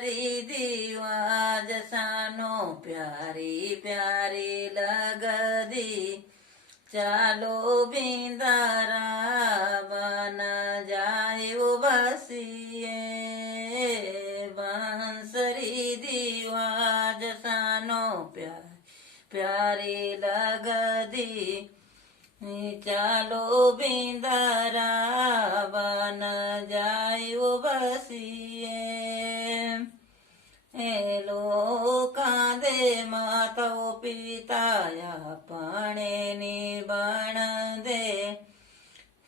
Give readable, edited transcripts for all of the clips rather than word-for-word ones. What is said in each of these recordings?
दीवा जसानो प्यारी प्यारी लगदी चालो बिंदारा बन जाए बसिए बांसरी दीवा जसानो प्यारी लगदी चालो बिंदारा बन जाए बसिए लोकां दे माताओ पिताया पाणे निबण दे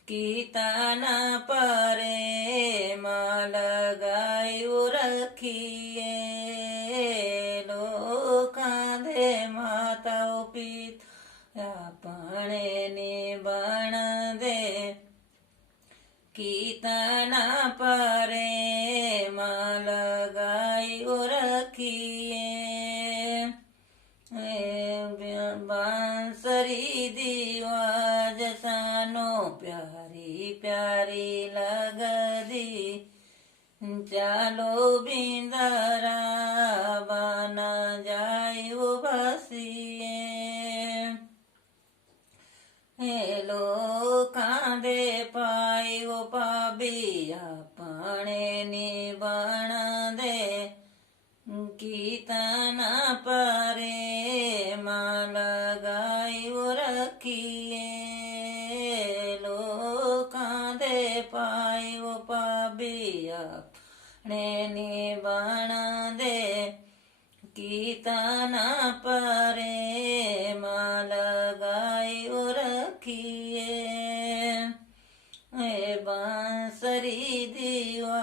कीर्तन परे लगायु रखिए लोकां दे माताओ पिताया पाणे निबण दे कीर्तन परे लगायु रखिए बांसरी दीवा जसानो प्यारी प्यारी लगदी चालो बिंदारा बन जायु बसिए लोकां दे पायो पाबिया पाणे निबण दे कीर्तन परे लगायु रखिए लोकां दे पायो पाबिया पाणे निबण दे कीर्तन परे लगायु रखिए बांसरी दीवा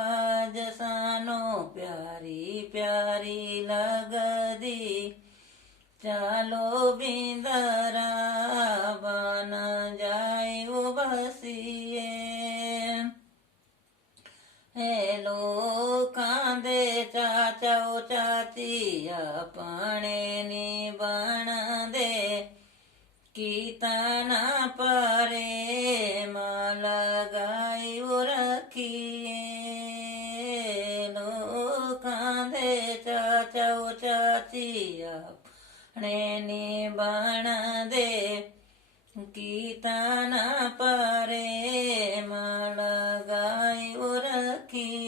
जसानो प्यारी प्यारी लगदी चालो बिंदारा बन जायु बसिए लोकां दे चाचो चाचिया पाणे निबण दे कीर्तन परे लगायु रखिए लोकां दे चाचो चाचिया पाणे निबण दे कीर्तन परे लगायु रखिए